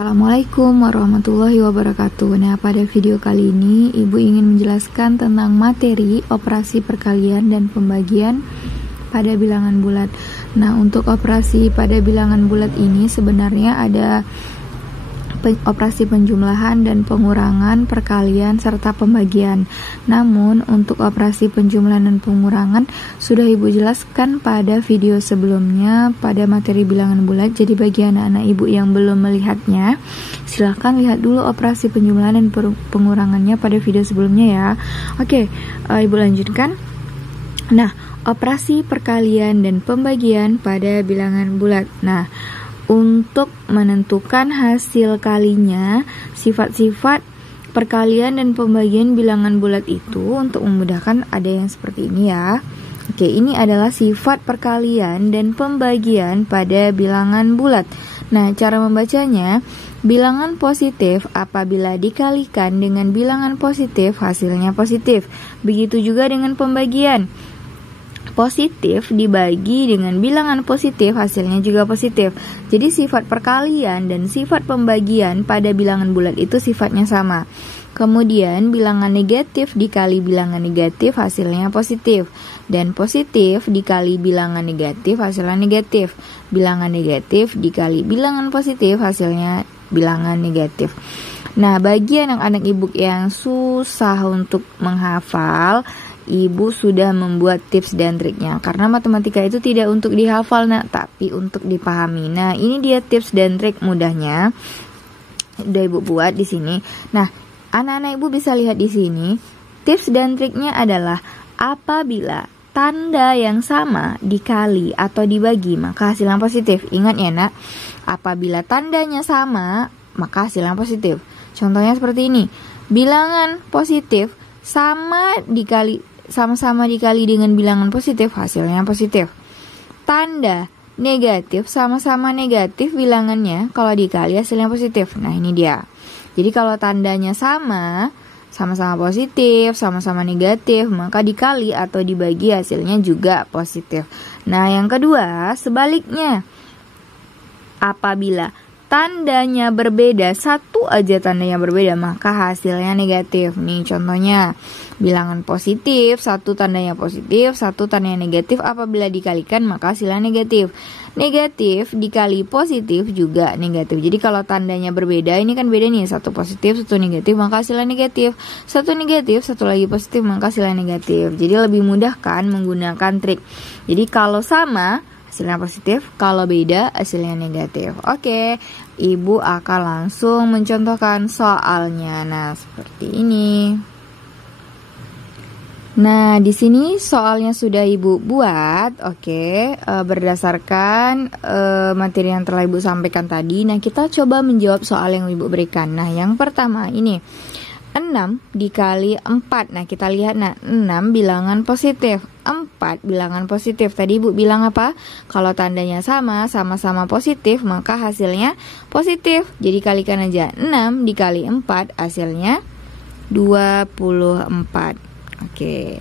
Assalamualaikum warahmatullahi wabarakatuh. Nah, pada video kali ini Ibu ingin menjelaskan tentang materi operasi perkalian dan pembagian pada bilangan bulat. Nah, untuk operasi pada bilangan bulat ini sebenarnya ada operasi penjumlahan dan pengurangan, perkalian, serta pembagian. Namun, untuk operasi penjumlahan dan pengurangan sudah Ibu jelaskan pada video sebelumnya pada materi bilangan bulat. Jadi bagi anak-anak Ibu yang belum melihatnya, silahkan lihat dulu operasi penjumlahan dan pengurangannya pada video sebelumnya ya. Oke, Ibu lanjutkan. Nah, operasi perkalian dan pembagian pada bilangan bulat. Nah, untuk menentukan hasil kalinya, sifat-sifat perkalian dan pembagian bilangan bulat itu untuk memudahkan ada yang seperti ini ya. Oke, ini adalah sifat perkalian dan pembagian pada bilangan bulat. Nah, cara membacanya, bilangan positif apabila dikalikan dengan bilangan positif hasilnya positif. Begitu juga dengan pembagian. Positif dibagi dengan bilangan positif hasilnya juga positif. Jadi sifat perkalian dan sifat pembagian pada bilangan bulat itu sifatnya sama. Kemudian bilangan negatif dikali bilangan negatif hasilnya positif, dan positif dikali bilangan negatif hasilnya negatif. Bilangan negatif dikali bilangan positif hasilnya bilangan negatif. Nah, bagi anak-anak Ibu yang susah untuk menghafal, Ibu sudah membuat tips dan triknya. Karena matematika itu tidak untuk dihafal, tapi untuk dipahami. Nah, ini dia tips dan trik mudahnya. Udah Ibu buat di sini. Nah, anak-anak Ibu bisa lihat di sini. Tips dan triknya adalah apabila tanda yang sama dikali atau dibagi, maka hasilnya positif. Ingat ya, Nak. Apabila tandanya sama, maka hasilnya positif. Contohnya seperti ini. Bilangan positif sama-sama dikali dengan bilangan positif, hasilnya positif. Tanda negatif sama-sama negatif bilangannya, kalau dikali hasilnya positif. Nah, ini dia. Jadi kalau tandanya sama-sama positif, sama-sama negatif, maka dikali atau dibagi hasilnya juga positif. Nah, yang kedua, sebaliknya. Apabila tandanya berbeda, satu aja tandanya berbeda, maka hasilnya negatif. Nih contohnya, bilangan positif, satu tandanya positif, satu tandanya negatif. Apabila dikalikan maka hasilnya negatif. Negatif dikali positif juga negatif. Jadi kalau tandanya berbeda, ini kan beda nih, satu positif, satu negatif, maka hasilnya negatif. Satu negatif, satu lagi positif, maka hasilnya negatif. Jadi lebih mudah kan menggunakan trik. Jadi kalau sama, hasilnya positif, kalau beda hasilnya negatif. Oke, Ibu akan langsung mencontohkan soalnya. Nah, seperti ini. Nah, di sini soalnya sudah Ibu buat. Oke, berdasarkan materi yang telah Ibu sampaikan tadi. Nah, kita coba menjawab soal yang Ibu berikan. Nah, yang pertama ini 6 dikali 4. Nah, kita lihat, 6 bilangan positif, 4 bilangan positif. Tadi Ibu bilang apa? Kalau tandanya sama-sama positif, maka hasilnya positif. Jadi kalikan aja, 6 dikali 4 hasilnya 24. Oke.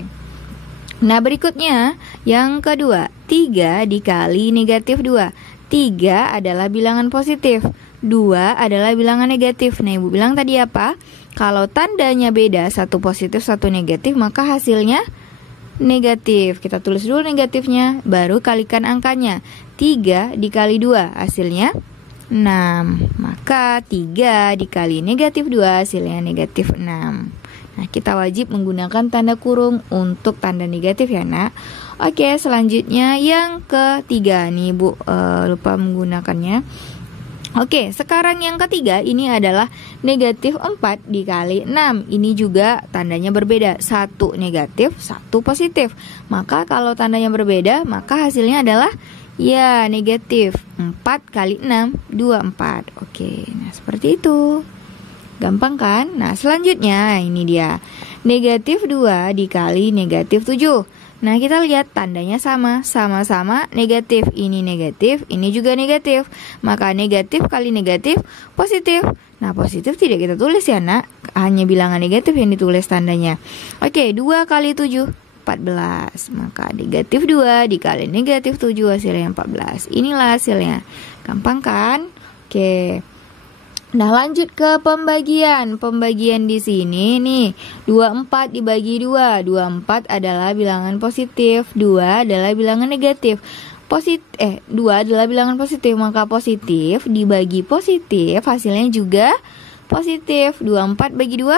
Nah, berikutnya yang kedua, 3 dikali negatif 2. 3 adalah bilangan positif, 2 adalah bilangan negatif. Nah, Ibu bilang tadi apa? Kalau tandanya beda, satu positif, satu negatif, maka hasilnya negatif. Kita tulis dulu negatifnya, baru kalikan angkanya. 3 dikali 2, hasilnya 6. Maka 3 dikali negatif 2, hasilnya negatif 6. Nah, kita wajib menggunakan tanda kurung untuk tanda negatif ya, Nak. Oke, selanjutnya yang ketiga. Nih, Ibu lupa menggunakannya. Oke, sekarang yang ketiga ini adalah negatif 4 dikali 6. Ini juga tandanya berbeda, satu negatif, satu positif. Maka kalau tandanya berbeda, maka hasilnya adalah ya negatif. 4 kali 6, 24. Oke, nah seperti itu. Gampang kan? Nah, selanjutnya ini dia. Negatif 2 dikali negatif 7. Nah, kita lihat tandanya sama-sama negatif. Ini negatif, ini juga negatif. Maka negatif kali negatif, positif. Nah, positif tidak kita tulis ya, Nak. Hanya bilangan negatif yang ditulis tandanya. Oke, 2 kali 7, 14. Maka negatif 2 dikali negatif 7 hasilnya 14. Inilah hasilnya. Gampang kan? Oke. Nah, lanjut ke pembagian. Pembagian di sini nih, 24 dibagi 2. 24 adalah bilangan positif, 2 adalah bilangan negatif. 2 adalah bilangan positif, maka positif dibagi positif hasilnya juga positif. 24 bagi 2,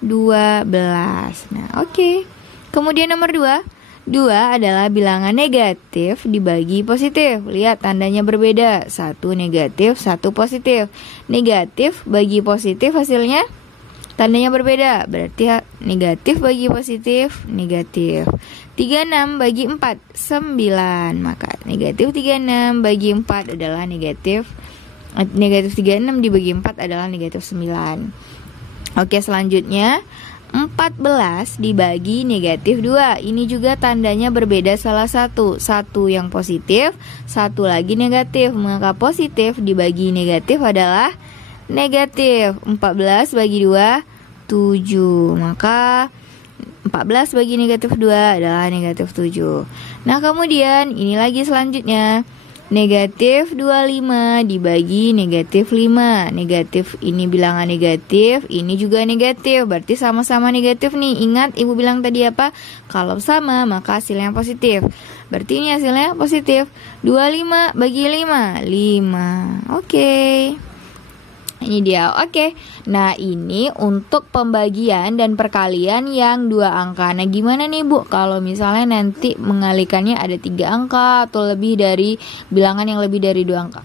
12. Nah, oke. Kemudian nomor 2. 2 adalah bilangan negatif dibagi positif. Lihat tandanya berbeda. 1 negatif, 1 positif. Negatif bagi positif hasilnya tandanya berbeda. Berarti negatif bagi positif, negatif. 36 bagi 4, 9. Maka negatif 36 bagi 4 adalah negatif. Negatif 36 dibagi 4 adalah negatif 9. Oke, selanjutnya 14 dibagi negatif 2. Ini juga tandanya berbeda salah satu. Satu yang positif, satu lagi negatif. Maka positif dibagi negatif adalah negatif. 14 bagi 2, 7. Maka 14 bagi negatif 2 adalah negatif 7. Nah, kemudian ini lagi selanjutnya. Negatif 25 dibagi negatif 5. Negatif ini bilangan negatif, ini juga negatif. Berarti sama-sama negatif nih. Ingat ibu bilang tadi apa? Kalau sama maka hasilnya positif. Berarti ini hasilnya positif. 25 bagi 5, 5. Oke. Ini dia. Oke. Nah, ini untuk pembagian dan perkalian yang 2 angka. Nah, gimana nih Bu kalau misalnya nanti mengalikannya ada 3 angka atau lebih dari bilangan yang lebih dari 2 angka?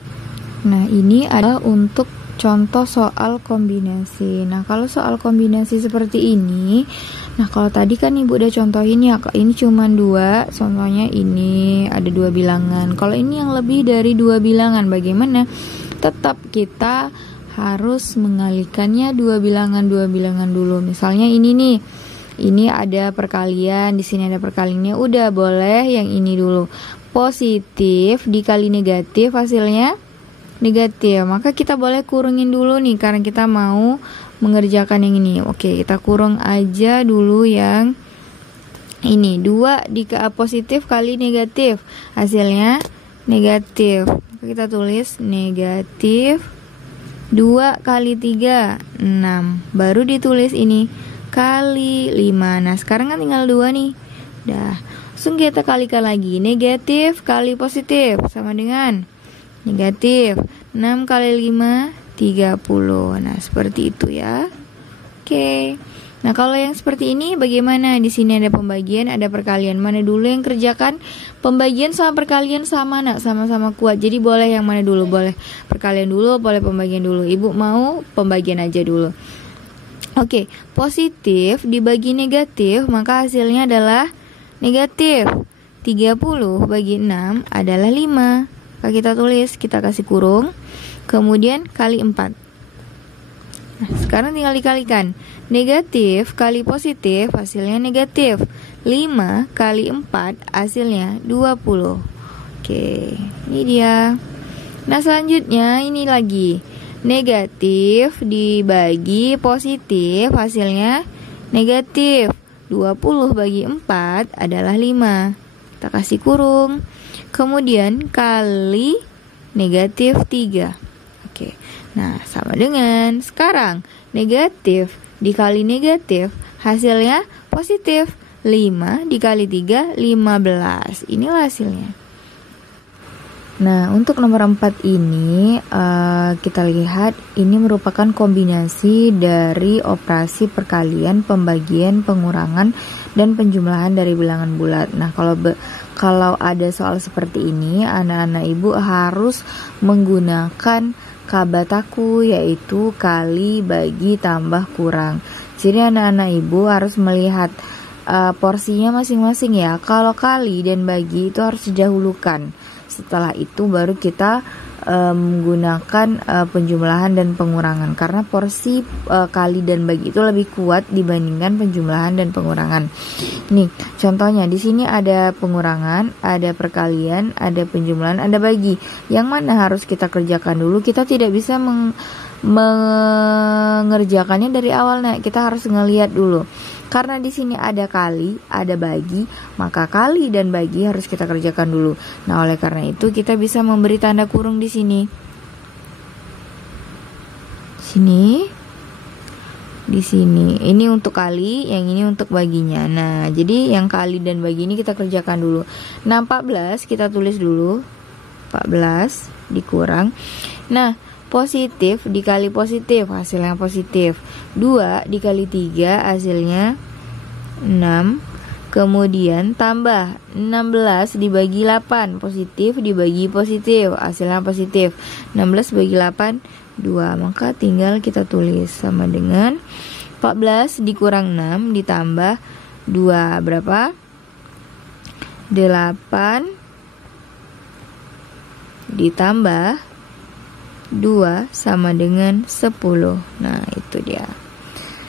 Nah, ini adalah untuk contoh soal kombinasi. Nah, kalau soal kombinasi seperti ini, nah kalau tadi kan Ibu udah contohin ya, ini cuma 2, contohnya ini ada 2 bilangan. Kalau ini yang lebih dari 2 bilangan, bagaimana? Tetap kita harus mengalikannya 2 bilangan dulu. Misalnya ini nih, ini ada perkalian, di sini ada perkaliannya. Udah boleh yang ini dulu. Positif dikali negatif hasilnya negatif. Maka kita boleh kurungin dulu nih karena kita mau mengerjakan yang ini. Oke, kita kurung aja dulu yang ini. 2 positif kali negatif hasilnya negatif. Maka kita tulis negatif 2 kali 3, 6. Baru ditulis ini kali 5. Nah, sekarang kan tinggal 2 nih. Dah, langsung kita kalikan lagi. Negatif kali positif sama dengan negatif. 6 kali 5, 30. Nah, seperti itu ya. Oke. Nah, kalau yang seperti ini bagaimana? Di sini ada pembagian, ada perkalian. Mana dulu yang kerjakan? Pembagian sama perkalian sama, nak, sama-sama kuat. Jadi boleh yang mana dulu? Boleh perkalian dulu, boleh pembagian dulu. Ibu mau pembagian aja dulu. Oke, positif dibagi negatif, maka hasilnya adalah negatif. 30 bagi 6 adalah 5. Maka kita tulis, kita kasih kurung. Kemudian kali 4. Nah, sekarang tinggal dikalikan. Negatif kali positif hasilnya negatif. 5 kali 4 hasilnya 20. Oke, ini dia. Nah, selanjutnya ini lagi. Negatif dibagi positif hasilnya negatif. 20 bagi 4 adalah 5. Kita kasih kurung. Kemudian kali negatif 3. Oke. Nah, sama dengan sekarang negatif dikali negatif hasilnya positif. 5 dikali 3, 15. Inilah hasilnya. Nah, untuk nomor 4 ini kita lihat ini merupakan kombinasi dari operasi perkalian, pembagian, pengurangan, dan penjumlahan dari bilangan bulat. Nah, kalau ada soal seperti ini, anak-anak ibu harus menggunakan kabataku, yaitu kali, bagi, tambah, kurang. Jadi anak-anak ibu harus melihat porsinya masing-masing ya. Kalau kali dan bagi itu harus didahulukan. Setelah itu baru kita menggunakan penjumlahan dan pengurangan, karena porsi kali dan bagi itu lebih kuat dibandingkan penjumlahan dan pengurangan. Nih, contohnya di sini ada pengurangan, ada perkalian, ada penjumlahan, ada bagi. Yang mana harus kita kerjakan dulu? Kita tidak bisa mengerjakannya dari awalnya. Kita harus ngelihat dulu. Karena di sini ada kali, ada bagi, maka kali dan bagi harus kita kerjakan dulu. Nah, oleh karena itu kita bisa memberi tanda kurung di sini. sini, di sini. Ini untuk kali, yang ini untuk baginya. Nah, jadi yang kali dan bagi ini kita kerjakan dulu. Nah, 14 kita tulis dulu. 14 dikurang. Nah, positif dikali positif, hasilnya positif. 2 dikali 3, hasilnya 6. Kemudian tambah 16 dibagi 8, positif dibagi positif, hasilnya positif. 16 bagi 8, 2. Maka tinggal kita tulis sama dengan 14 dikurang 6 ditambah 2, berapa? 8 ditambah 2 sama dengan 10. Nah, itu dia.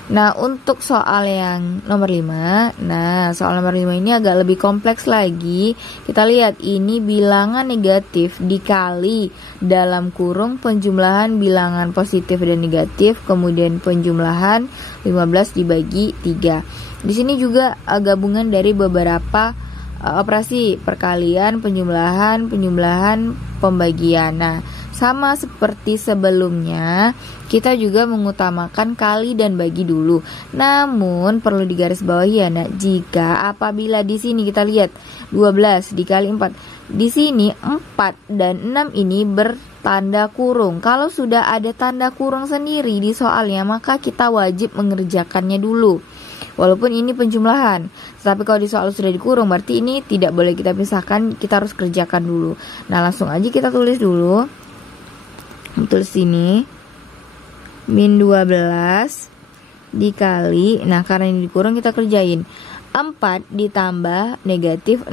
Nah, untuk soal yang nomor 5, nah soal nomor 5 ini agak lebih kompleks lagi. Kita lihat, ini bilangan negatif dikali dalam kurung penjumlahan bilangan positif dan negatif, kemudian penjumlahan 15 dibagi 3. Di sini juga gabungan dari beberapa operasi perkalian, penjumlahan, pembagian. Nah, sama seperti sebelumnya, kita juga mengutamakan kali dan bagi dulu. Namun perlu digarisbawahi ya, nak, jika apabila di sini kita lihat 12 dikali 4. Di sini 4 dan 6 ini bertanda kurung. Kalau sudah ada tanda kurung sendiri di soalnya, maka kita wajib mengerjakannya dulu. Walaupun ini penjumlahan, tetapi kalau di soal sudah dikurung, berarti ini tidak boleh kita pisahkan, kita harus kerjakan dulu. Nah, langsung aja kita tulis dulu. Tulis sini min 12 dikali, nah karena ini dikurang kita kerjain 4 ditambah negatif 6.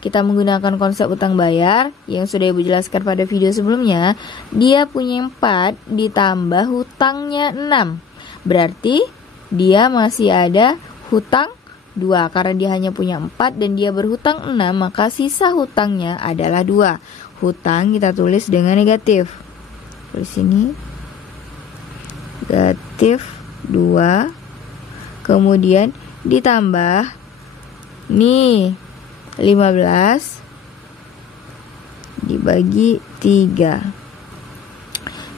Kita menggunakan konsep utang bayar yang sudah Ibu jelaskan pada video sebelumnya. Dia punya 4 ditambah hutangnya 6, berarti dia masih ada hutang 2. Karena dia hanya punya 4 dan dia berhutang 6, maka sisa hutangnya adalah 2. Hutang kita tulis dengan negatif. Di sini negatif 2, kemudian ditambah nih 15 dibagi 3.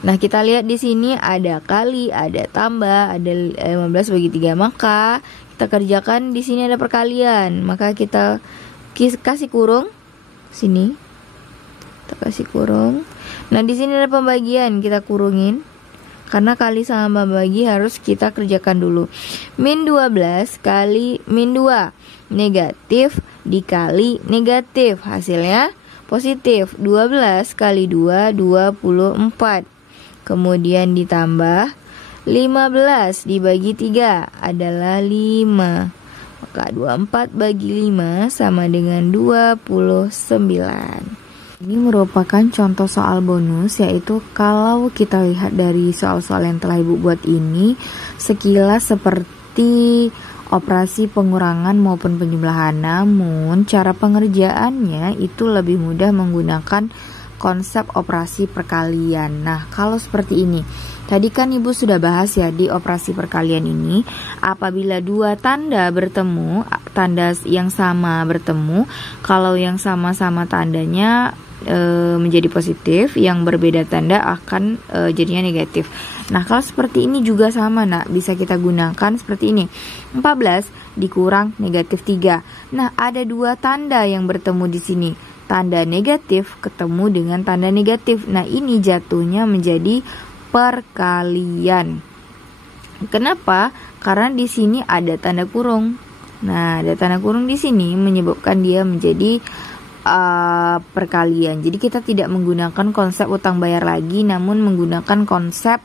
Nah, kita lihat di sini ada kali, ada tambah, ada 15 bagi 3, maka kita kerjakan. Di sini ada perkalian, maka kita kasih kurung sini. Kita kasih kurung. Nah, di sini ada pembagian, kita kurungin. Karena kali sama bagi harus kita kerjakan dulu. Min 12 kali min 2, negatif dikali negatif, hasilnya positif. 12 kali 2, 24. Kemudian ditambah 15 dibagi 3 adalah 5. Maka 24 bagi 5 sama dengan 29. Ini merupakan contoh soal bonus, yaitu kalau kita lihat dari soal-soal yang telah Ibu buat ini, sekilas seperti operasi pengurangan maupun penjumlahan, namun cara pengerjaannya itu lebih mudah menggunakan konsep operasi perkalian. Nah, kalau seperti ini, tadi kan Ibu sudah bahas ya, di operasi perkalian ini apabila dua tanda bertemu, tanda yang sama bertemu, kalau yang sama-sama tandanya menjadi positif, yang berbeda tanda akan jadinya negatif. Nah, kalau seperti ini juga sama, nak, bisa kita gunakan seperti ini. 14 dikurang negatif 3. Nah, ada dua tanda yang bertemu di sini. Tanda negatif ketemu dengan tanda negatif. Nah, ini jatuhnya menjadi perkalian. Kenapa? Karena di sini ada tanda kurung. Nah, ada tanda kurung di sini menyebabkan dia menjadi perkalian. Jadi kita tidak menggunakan konsep utang bayar lagi, namun menggunakan konsep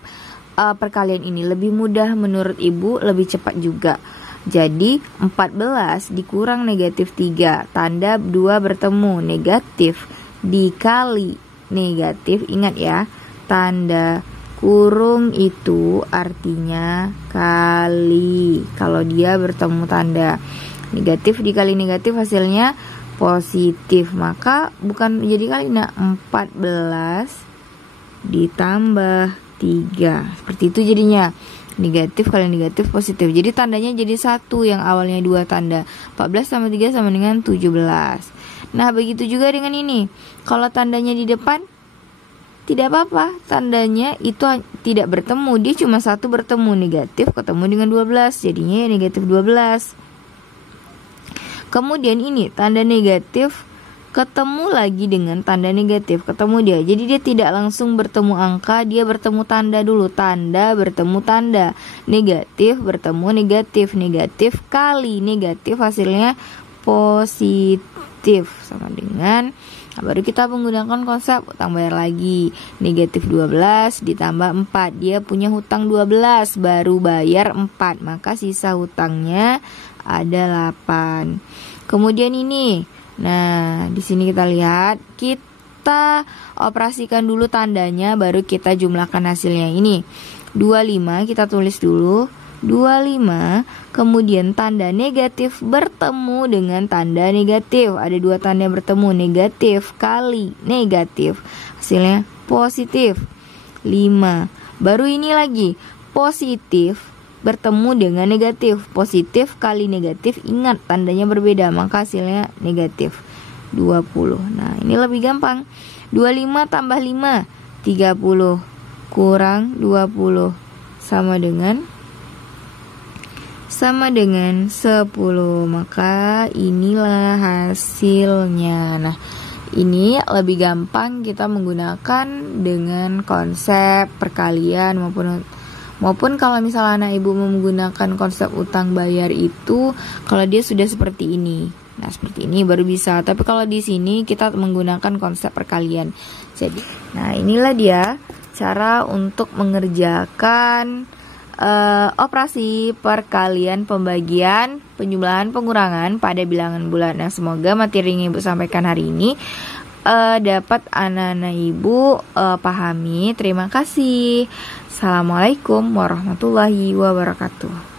perkalian ini. Lebih mudah menurut Ibu, lebih cepat juga. Jadi 14 dikurang negatif 3, tanda 2 bertemu, negatif dikali negatif. Ingat ya, tanda kurung itu artinya kali. Kalau dia bertemu tanda negatif dikali negatif, hasilnya positif, maka bukan menjadi kali. Nah, 14 ditambah 3, seperti itu jadinya. Negatif kali negatif positif, jadi tandanya jadi 1 yang awalnya 2 tanda. 14 tambah 3 sama dengan 17. Nah, begitu juga dengan ini. Kalau tandanya di depan tidak apa-apa, tandanya itu tidak bertemu, dia cuma satu bertemu, negatif ketemu dengan 12, jadinya negatif 12. Kemudian ini tanda negatif ketemu lagi dengan tanda negatif, ketemu dia. Jadi dia tidak langsung bertemu angka, dia bertemu tanda dulu. Tanda bertemu tanda, negatif bertemu negatif, negatif kali negatif hasilnya positif sama dengan, baru kita menggunakan konsep utang bayar lagi. Negatif 12 ditambah 4, dia punya hutang 12, baru bayar 4, maka sisa hutangnya ada 8. Kemudian ini, nah di sini kita lihat, kita operasikan dulu tandanya, baru kita jumlahkan hasilnya. Ini 25 kita tulis dulu, 25, kemudian tanda negatif bertemu dengan tanda negatif. Ada dua tanda bertemu, negatif kali negatif, hasilnya positif 5. Baru ini lagi, positif bertemu dengan negatif, positif kali negatif, ingat tandanya berbeda, maka hasilnya negatif 20. Nah ini lebih gampang, 25 tambah 5, 30 kurang 20 sama dengan 10, maka inilah hasilnya. Nah ini lebih gampang kita menggunakan dengan konsep perkalian maupun kalau misalnya anak ibu menggunakan konsep utang bayar itu, kalau dia sudah seperti ini, nah seperti ini baru bisa. Tapi kalau di sini kita menggunakan konsep perkalian. Jadi, nah inilah dia cara untuk mengerjakan operasi perkalian, pembagian, penjumlahan, pengurangan pada bilangan bulat. Nah semoga materi yang ibu sampaikan hari ini dapat anak-anak ibu pahami. Terima kasih. Assalamualaikum warahmatullahi wabarakatuh.